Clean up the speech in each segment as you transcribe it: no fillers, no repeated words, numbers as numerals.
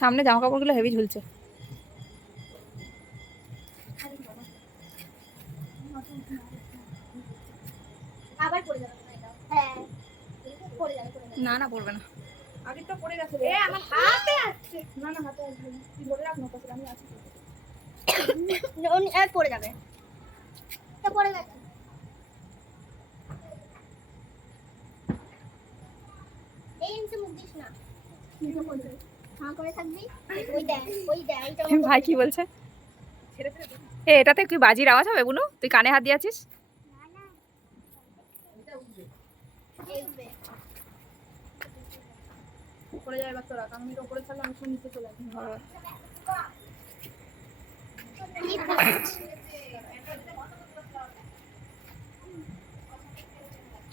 সামনে জামা কাপড়গুলো হেভি ঝুলছে। আবার পড়ে যাবে এটা। হ্যাঁ পড়ে যাবে না না পড়বে না। আগেরটা পড়ে গেছে। এ আমার হাতে আসছে। না না হাতে আসবে না, তুই ধরে রাখ না পাশে, আমি আছি তো। আর পড়ে যাবে। এটা পড়ে গেছে। এই ইনসে মুখ দিস না। হাঁ করে থাকবি। ওই দেখ ওইটা। ভাই কি বলছে? ছেড়ে ছেড়ে দে। এটাতে কি বাজির আওয়াজ হবে বুনু? তুই কানে হাত দিয়েছিস? না না এটা উঠবে। এই উঠবে। পড়ে যাবে বাচ্চারা, কারণ আমি এটা উপরে ছাড়লে আমি শুনে নিচে চলে আসবো।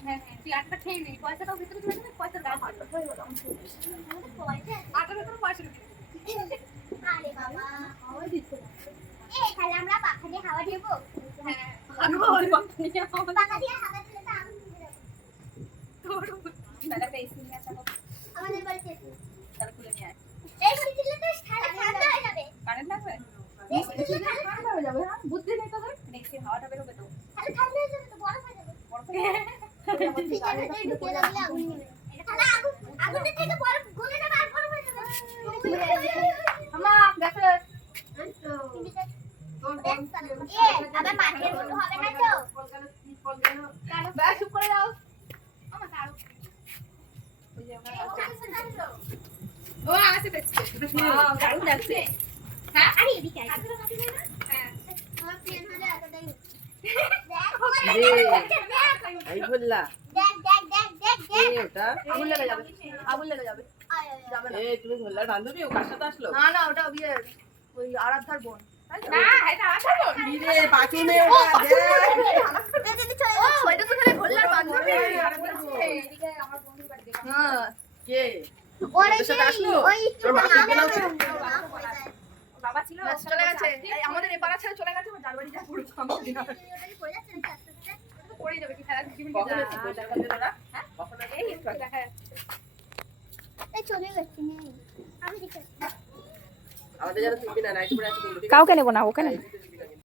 হ্যাঁ তুই আটটা খেয়ে নে, পয়সাটাও ভিতরে ঢুকে যাবে, পয়সাটা হাতটা হয়ে গেল আমার চলে আসছে। আটার ভিতরে পয়সা ঢুকে যাবে। আরে বাবা হাওয়াই দিচ্ছে না। তাহলে আমরা পাখা দিয়ে হাওয়া দেবো। হ্যাঁ হাওয়াই পাখা নিয়ে আমার পাখা দিয়ে হাওয়া দিলে তো আগুন ধরে যাবে। তাহলে একটা এসি নিয়ে আসা হোক, আমাদের বাড়িতে এসে। তাহলে খুলে নিয়ে আয়। এই বাড়ি দিলে তো ঠান্ডা হয়ে যাবে। কারেন্ট লাগবে? বেশি কিছু ঠান্ডা ঠান্ডা হয়ে যাবে। হ্যাঁ, বুদ্ধি নেই তোদের। এসি হাওয়াটা বেরোবে তো। তাহলে ঠান্ডা হয়ে যাবে তো বরফ হয়ে যাবে। বরফ হয়ে যাবে। ফ্রিজের ভেতরে ঢুকিয়ে রাখলে আগুন নিবে। তাহলে আগুনের থেকে বরফ গলে যাবে আর বরফ হয়ে যাবে। আমা দেখো আবার মাঠের মতো হবে না তো। ব্যাস চুপ করে যাও। ও আসে দেখছে। দারুণ লাগছে। হ্যাঁ আরে এদিকে আয়। হ্যাঁ আমার প্লেন হলে এতটাই দেখ এই বললা দেখ দেখ দেখ দেখ এই দেখ ওটা আগুন লেগে যাবে, আগুন লেগে যাবে। যাবে না। এই তুমি বললা বান্ধবী ও কার সাথে আসলো না না ওটা ওই আরাধ্যার বোন। তাই তো? না এটা আসার বোন। রে পাচুনে ওটা দেখ ওইটা তো খালি ভোল্লার বান্ধবী। আরাধ্যার বোন। এদিকে আমার বন্ধুর বাড়ি দেখো। হ্যাঁ কে ওরে তোর সাথে আসলো? ওই তোর মাকে নাম কেনাও বলো। ছিল? ওর বাবা ছিল, ব্যাস ওর চলে সাথে গেছে। এই আমাদের এপাড়া ছেড়ে চলে গেছে, যার বাড়ি যায় পুরো আমার দিন আর। ওটাই পড়ে যাচ্ছে নাকি আস্তে আস্তে? পড়ে যাবে কি খেলা দিবি কখন এসে পয়সা কাটে ওরা হ্যাঁ? কখন এসে এই একটু দেখা যাচ্ছে। এই চলে গেছে নেই আমি দেখে আমাদের যারা তিন দিন নাইট পড়ে আছে কাউকে নেবো না, ওকে নেবো।